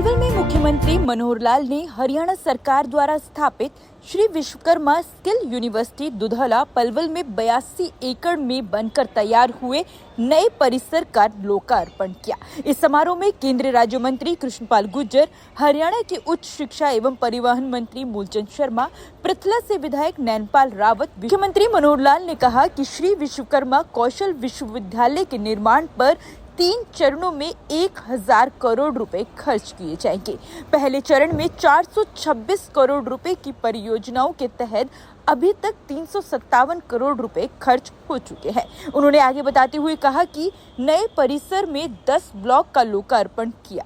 पलवल में मुख्यमंत्री मनोहर लाल ने हरियाणा सरकार द्वारा स्थापित श्री विश्वकर्मा स्किल यूनिवर्सिटी दुधौला पलवल में 82 एकड़ में बनकर तैयार हुए नए परिसर का लोकार्पण किया। इस समारोह में केंद्रीय राज्य मंत्री कृष्णपाल गुर्जर, हरियाणा के उच्च शिक्षा एवं परिवहन मंत्री मूलचंद शर्मा, पृथला से विधायक नैनपाल रावत। मुख्यमंत्री मनोहर लाल ने कहा कि श्री विश्वकर्मा कौशल विश्वविद्यालय के निर्माण पर 3 चरणों में 1000 करोड़ रुपए खर्च किए जाएंगे। पहले चरण में 426 करोड़ रुपए की परियोजनाओं के तहत अभी तक 357 करोड़ रुपए खर्च हो चुके हैं। उन्होंने आगे बताते हुए कहा कि नए परिसर में 10 ब्लॉक का लोकार्पण किया,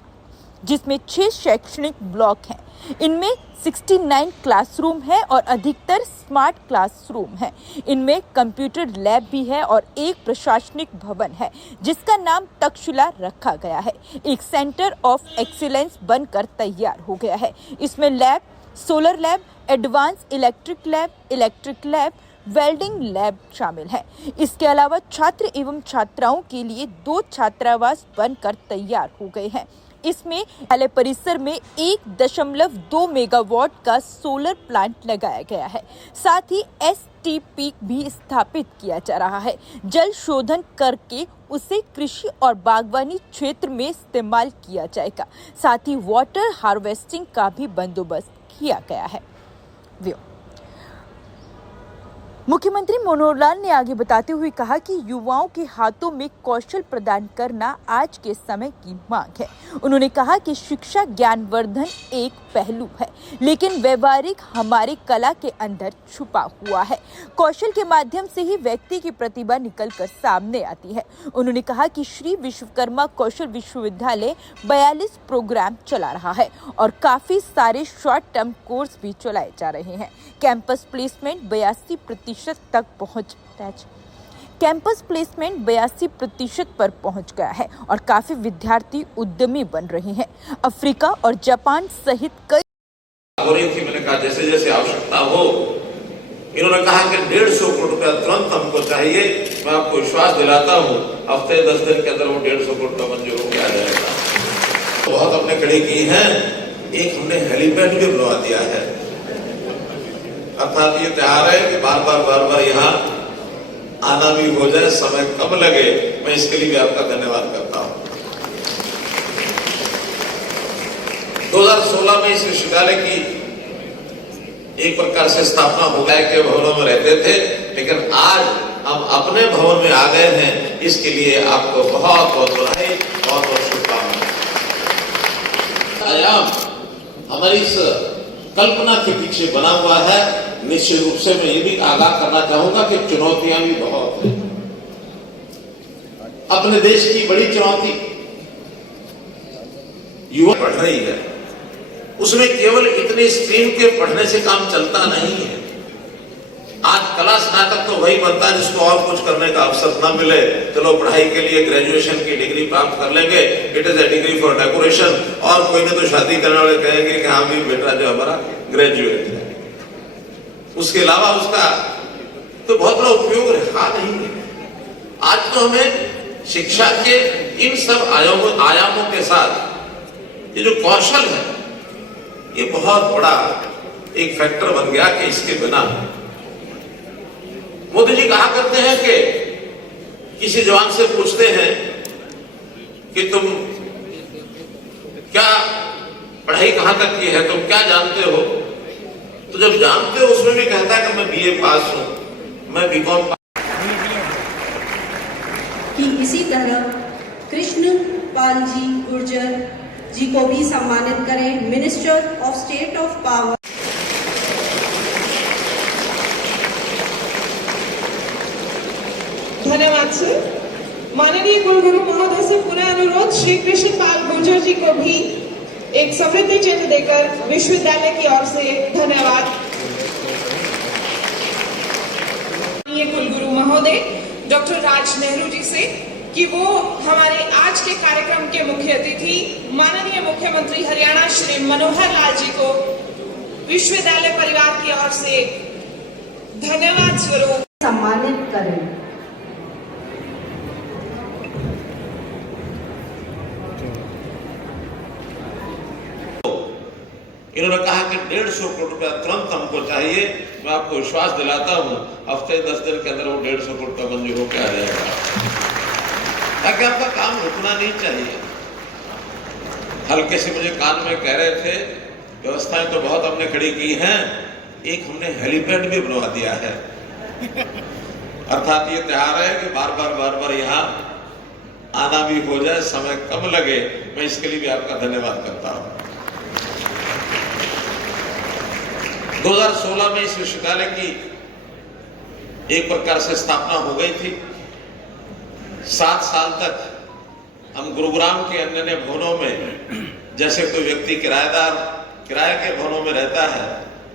जिसमें 6 शैक्षणिक ब्लॉक हैं। इनमें 69 क्लासरूम है और अधिकतर स्मार्ट क्लासरूम है। इनमें कंप्यूटर लैब भी है और एक प्रशासनिक भवन है, जिसका नाम तक्षशिला रखा गया है। एक सेंटर ऑफ एक्सीलेंस बनकर तैयार हो गया है। इसमें lab, solar lab, advance electric lab, welding lab शामिल है। इसके अलावा छात्र एवं छात्राओं के लिए 2 छात्रावास बनकर तैयार हो गए हैं। इसमें पहले परिसर में 1.2 मेगावाट का सोलर प्लांट लगाया गया है। साथ ही STP भी स्थापित किया जा रहा है। जल शोधन करके उसे कृषि और बागवानी क्षेत्र में इस्तेमाल किया जाएगा। साथ ही वाटर हार्वेस्टिंग का भी बंदोबस्त किया गया है। मुख्यमंत्री मनोहर लाल ने आगे बताते हुए कहा कि युवाओं के हाथों में कौशल प्रदान करना आज के समय की मांग है। उन्होंने कहा कि शिक्षा ज्ञानवर्धन एक पहलू है, लेकिन व्यवहारिक हमारी कला के अंदर छुपा हुआ है। कौशल के माध्यम से ही व्यक्ति की प्रतिभा निकलकर सामने आती है। उन्होंने कहा कि श्री विश्वकर्मा कौशल विश्वविद्यालय 42 प्रोग्राम चला रहा है और काफी सारे शॉर्ट टर्म कोर्स भी चलाए जा रहे हैं। कैंपस प्लेसमेंट 82% तक पहुंच कैंपस प्लेसमेंट 82% पर पहुंच गया है और काफी विद्यार्थी उद्यमी बन रहे हैं। अफ्रीका और जापान सहित कई मैंने कहा जैसे जैसे आवश्यकता हो। इन्होंने कहा कि 150 करोड़ रुपया तुरंत हमको चाहिए। मैं आपको विश्वास दिलाता हूँ हफ्ते 10 दिन के अंदर वो 150 करोड़ रुपया मंजूर हो गया जाएगा। बहुत अपने खड़ी की है। एक हमने हेलीपैड भी बनवा दिया है। अर्थात ये तैयार है कि बार बार यहाँ आना भी हो जाए, समय कम लगे। मैं इसके लिए भी आपका धन्यवाद करता हूं। 2016 में इस विश्वविद्यालय की एक प्रकार से स्थापना हो गया के भवनों में रहते थे, लेकिन आज हम अपने भवन में आ गए हैं। इसके लिए आपको बहुत बहुत बधाई, बहुत बहुत शुभकामनाएं। आयाम हमारी इस कल्पना के पीछे बना हुआ है। निश्चित रूप से मैं ये भी आगाह करना चाहूंगा कि चुनौतियां भी बहुत हैं। अपने देश की बड़ी चुनौती युवा बढ़ रही है। उसमें केवल इतनी स्ट्रीम के पढ़ने से काम चलता नहीं है। आज कला स्नातक तो वही बनता है जिसको और कुछ करने का अवसर न मिले। चलो पढ़ाई के लिए ग्रेजुएशन की डिग्री प्राप्त कर लेंगे, it is a degree for decoration. और कोई ने तो शादी करने वाले कहेंगे कि हाँ भी बेटा जो हमारा ग्रेजुएट है। उसके अलावा उसका तो बहुत बड़ा उपयोग रहा नहीं है। आज तो हमें शिक्षा के इन सब आयामों के साथ ये जो कौशल है, ये बहुत बड़ा एक फैक्टर बन गया कि इसके बिना मोदी जी कहा करते हैं कि किसी जवान से पूछते हैं कि तुम क्या पढ़ाई कहां तक की है, तुम क्या जानते हो? तो जब जानते हो उसमें भी कहता है कि मैं BA पास हूं, मैं BCom कि इसी तरह कृष्णपाल जी गुर्जर जी को भी सम्मानित करें। Minister of state of power. धन्यवाद सर। माननीय कुलगुरु महोदय से पुनः अनुरोध, श्री कृष्णपाल गुर्जर जी को भी एक समृद्धि चिन्ह देकर विश्वविद्यालय की ओर से धन्यवाद। माननीय कुलगुरु महोदय डॉक्टर राज नेहरू जी से कि वो हमारे आज के कार्यक्रम के मुख्य अतिथि माननीय मुख्यमंत्री हरियाणा श्री मनोहर लाल जी को विश्वविद्यालय परिवार की ओर से धन्यवाद स्वरूप सम्मानित करें। इन्होंने कहा कि 150 करोड़ रुपया तुरंत हमको चाहिए। मैं आपको विश्वास दिलाता हूं हफ्ते 10 दिन के अंदर वो 150 करोड़ रुपया मंजूर होकर आ जाएगा, ताकि आपका काम रुकना नहीं चाहिए। हल्के से मुझे कान में कह रहे थे व्यवस्थाएं तो बहुत हमने खड़ी की हैं, एक हमने हेलीपैड भी बनवा दिया है। अर्थात ये तैयार है कि बार बार यहाँ आना भी हो जाए, समय कम लगे। मैं इसके लिए भी आपका धन्यवाद करता हूं। 2016 में इस विश्वविद्यालय की एक प्रकार से स्थापना हो गई थी। 7 साल तक हम गुरुग्राम के अन्य अन्य भवनों में, जैसे कोई व्यक्ति किराए के भवनों में रहता है,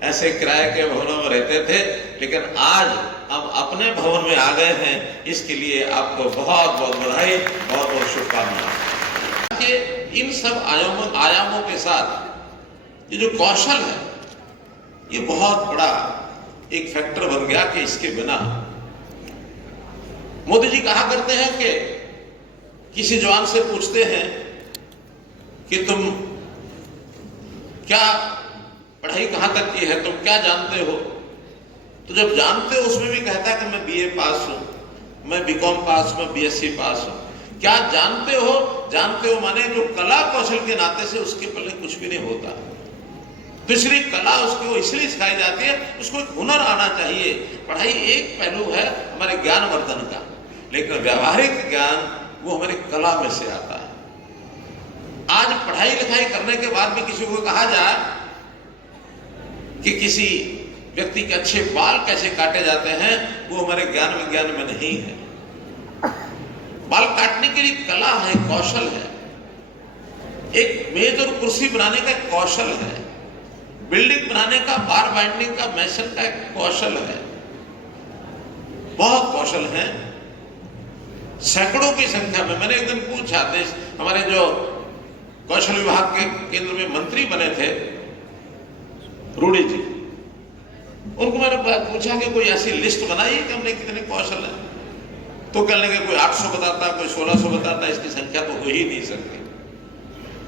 ऐसे किराए के भवनों में रहते थे, लेकिन आज हम अपने भवन में आ गए हैं। इसके लिए आपको बहुत बहुत बधाई, बहुत बहुत शुभकामनाएं। इन सब आयामों के साथ ये जो कौशल है, ये बहुत बड़ा एक फैक्टर बन गया कि इसके बिना, मोदी जी कहा करते हैं कि किसी जवान से पूछते हैं कि तुम क्या पढ़ाई कहां तक की है, तुम क्या जानते हो, तो जब जानते हो उसमें भी कहता है कि मैं बीए पास हूं, मैं बीकॉम पास, मैं बीएससी पास हूं। क्या जानते हो? जानते हो माने जो कला कौशल के नाते से उसके पल्ले कुछ भी नहीं होता। दूसरी कला उसको इसलिए सिखाई जाती है, उसको एक हुनर आना चाहिए। पढ़ाई एक पहलू है हमारे ज्ञानवर्धन का, लेकिन व्यावहारिक ज्ञान वो हमारी कला में से आता है। आज पढ़ाई लिखाई करने के बाद भी किसी को कहा जाए कि किसी व्यक्ति के अच्छे बाल कैसे काटे जाते हैं, वो हमारे ज्ञान विज्ञान में नहीं है। बाल काटने के लिए कला है, कौशल है। एक मेज और कुर्सी बनाने का एक कौशल है, बिल्डिंग बनाने का, बार बाइंडिंग का, मैसन का एक कौशल है। बहुत कौशल है, सैकड़ों की संख्या में। मैंने एक दिन पूछा, देश हमारे जो कौशल विभाग के केंद्र में मंत्री बने थे रूडी जी, उनको मैंने पूछा कि कोई ऐसी लिस्ट बनाई कि हमने कितने कौशल है, तो कहने लगे कोई 800 बताता, कोई 1600 बताता, इसकी संख्या तो हो ही नहीं सकती।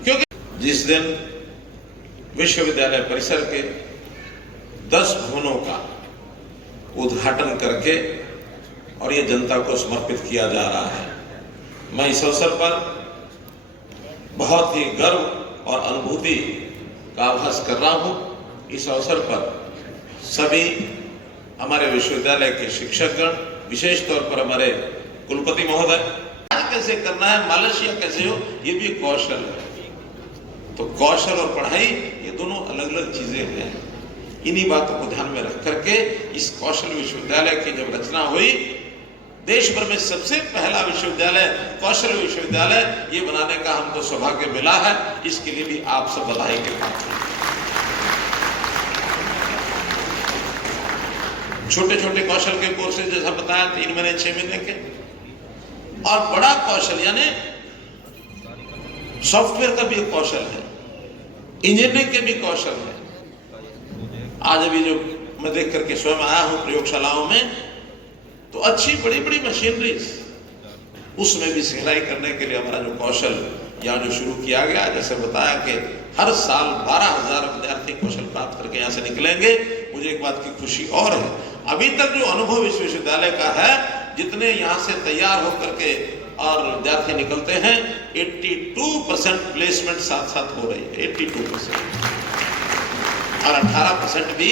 क्योंकि जिस दिन विश्वविद्यालय परिसर के 10 भवनों का उद्घाटन करके और ये जनता को समर्पित किया जा रहा है, मैं इस अवसर पर बहुत ही गर्व और अनुभूति का आभास कर रहा हूं। इस अवसर पर सभी हमारे विश्वविद्यालय के शिक्षकगण, विशेष तौर पर हमारे कुलपति महोदय, आज कैसे करना है, मालश्य कैसे हो, ये भी कौशल है। तो कौशल और पढ़ाई ये दोनों अलग अलग चीजें हैं। इन्हीं बातों को ध्यान में रख करके इस कौशल विश्वविद्यालय की जब रचना हुई, देश भर में सबसे पहला विश्वविद्यालय, कौशल विश्वविद्यालय, ये बनाने का हमको सौभाग्य मिला है। इसके लिए भी आप सब बधाई के पात्र हैं। छोटे छोटे कौशल के कोर्सेज जैसा बताया, 3 महीने 6 महीने के, और बड़ा कौशल यानी सॉफ्टवेयर का भी एक कौशल है, इंजीनियरिंग के भी कौशल है। आज अभी जो मैं देख करके स्वयं आया हूं प्रयोगशालाओं में, तो अच्छी बड़ी बड़ी मशीनरी, उसमें भी सिखलाई करने के लिए हमारा जो कौशल यहाँ जो शुरू किया गया, जैसे बताया कि हर साल 12,000 विद्यार्थी कौशल प्राप्त करके यहाँ से निकलेंगे। मुझे एक बात की खुशी और है, अभी तक जो अनुभव इस विश्वविद्यालय का है, जितने यहाँ से तैयार होकर के और विद्यार्थी निकलते हैं, 82% प्लेसमेंट साथ साथ हो रही है, 82%, और 18% भी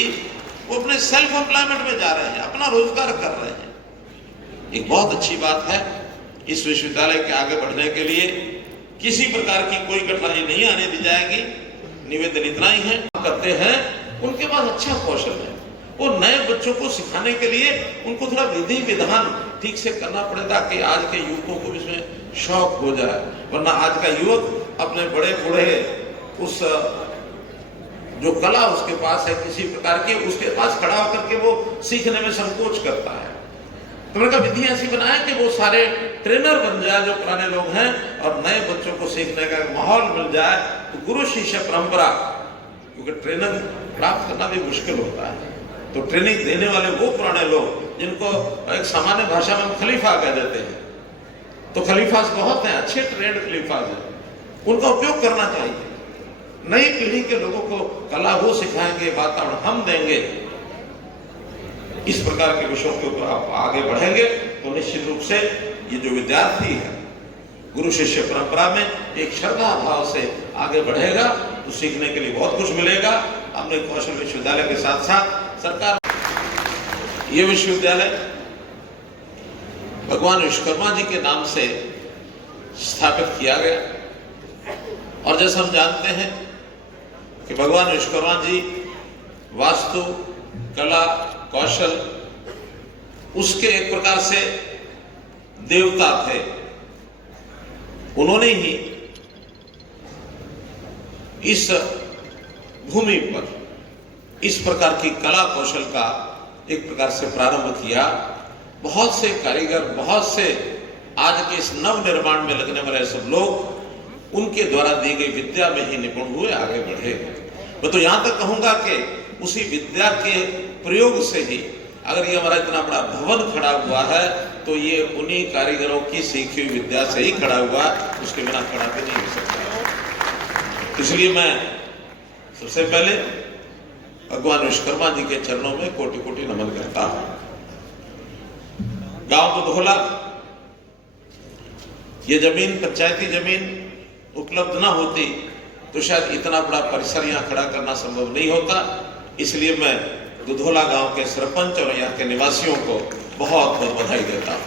वो अपने सेल्फ एम्प्लॉयमेंट में जा रहे हैं, अपना रोजगार कर रहे हैं। एक बहुत अच्छी बात है। इस विश्वविद्यालय के आगे बढ़ने के लिए किसी प्रकार की कोई कठिनाई नहीं आने दी जाएगी। निवेदन इतना ही है, करते हैं उनके पास अच्छा कौशल है, वो नए बच्चों को सिखाने के लिए उनको थोड़ा विधि विधान ठीक से करना पड़ेगा कि आज के युवकों को इसमें शौक हो जाए। वरना आज का युवक अपने बड़े बूढ़े उस जो कला उसके पास है किसी प्रकार की, उसके पास खड़ा होकर के वो सीखने में संकोच करता है। तो मैंने कहा विधि ऐसी बनाए कि वो सारे ट्रेनर बन जाए जो पुराने लोग हैं, और नए बच्चों को सीखने का माहौल मिल जाए। तो गुरु शिष्य परंपरा, क्योंकि ट्रेनर प्राप्त करना भी मुश्किल होता है, तो ट्रेनिंग देने वाले वो पुराने लोग जिनको एक सामान्य भाषा में हम खलीफा कह देते हैं, तो खलीफास बहुत हैं, अच्छे ट्रेंड खलीफास हैं, उनका उपयोग करना चाहिए। नई पीढ़ी के लोगों को कला वो सिखाएंगे, वातावरण हम देंगे, इस प्रकार के विषयों के ऊपर आप आगे बढ़ेंगे तो निश्चित रूप से ये जो विद्यार्थी है गुरु शिष्य परंपरा में एक श्रद्धा भाव से आगे बढ़ेगा तो सीखने के लिए बहुत कुछ मिलेगा। हमने कौशल विश्वविद्यालय के साथ साथ सरकार ये विश्वविद्यालय भगवान विश्वकर्मा जी के नाम से स्थापित किया गया और जैसा हम जानते हैं कि भगवान विश्वकर्मा जी वास्तु, कला, कौशल उसके एक प्रकार से देवता थे। उन्होंने ही इस भूमि पर इस प्रकार की कला कौशल का एक प्रकार से प्रारंभ किया। बहुत से कारीगर, बहुत से आज के इस नव निर्माण में लगने वाले सब लोग उनके द्वारा दी गई विद्या में ही निपुण हुए, आगे बढ़े। मैं तो यहां तक कहूंगा कि उसी विद्या के प्रयोग से ही अगर ये हमारा इतना बड़ा भवन खड़ा हुआ है तो ये उन्हीं कारीगरों की सीखी हुई विद्या से ही खड़ा हुआ, उसके बिना खड़ा भी नहीं हो सकता। तो इसलिए मैं सबसे पहले भगवान विश्वकर्मा जी के चरणों में कोटि कोटि नमन करता हूं। गांव दुधौला, ये जमीन पंचायती जमीन उपलब्ध ना होती तो शायद इतना बड़ा परिसर यहाँ खड़ा करना संभव नहीं होता। इसलिए मैं दुधौला गांव के सरपंच और यहाँ के निवासियों को बहुत बहुत बधाई देता हूं।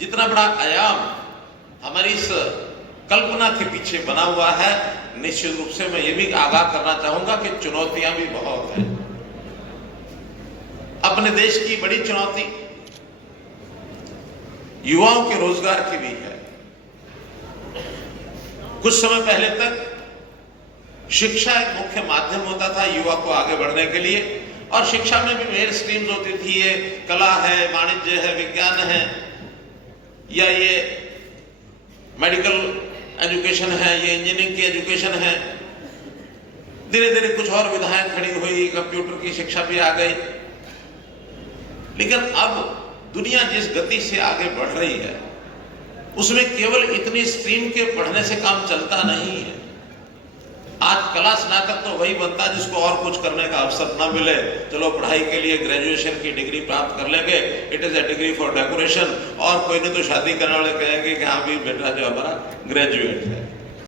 जितना बड़ा आयाम हमारी इस कल्पना के पीछे बना हुआ है, निश्चित रूप से मैं ये भी आगाह करना चाहूंगा कि चुनौतियां भी बहुत हैं। अपने देश की बड़ी चुनौती युवाओं के रोजगार की भी है। कुछ समय पहले तक शिक्षा एक मुख्य माध्यम होता था युवा को आगे बढ़ने के लिए, और शिक्षा में भी मेन स्ट्रीम्स होती थी। ये कला है, वाणिज्य है, विज्ञान है, या ये मेडिकल एजुकेशन है, ये इंजीनियरिंग की एजुकेशन है। धीरे धीरे कुछ और विधाएं खड़ी हुई, कंप्यूटर की शिक्षा भी आ गई। लेकिन अब दुनिया जिस गति से आगे बढ़ रही है उसमें केवल इतनी स्ट्रीम के पढ़ने से काम चलता नहीं है। आज कला स्नातक तो वही बनता है जिसको और कुछ करने का अवसर ना मिले। चलो पढ़ाई के लिए ग्रेजुएशन की डिग्री प्राप्त कर लेंगे, it is a degree for decoration, और कोई नहीं तो शादी करने वाले कहेंगे कि हाँ भी बेटा जो हमारा ग्रेजुएट है।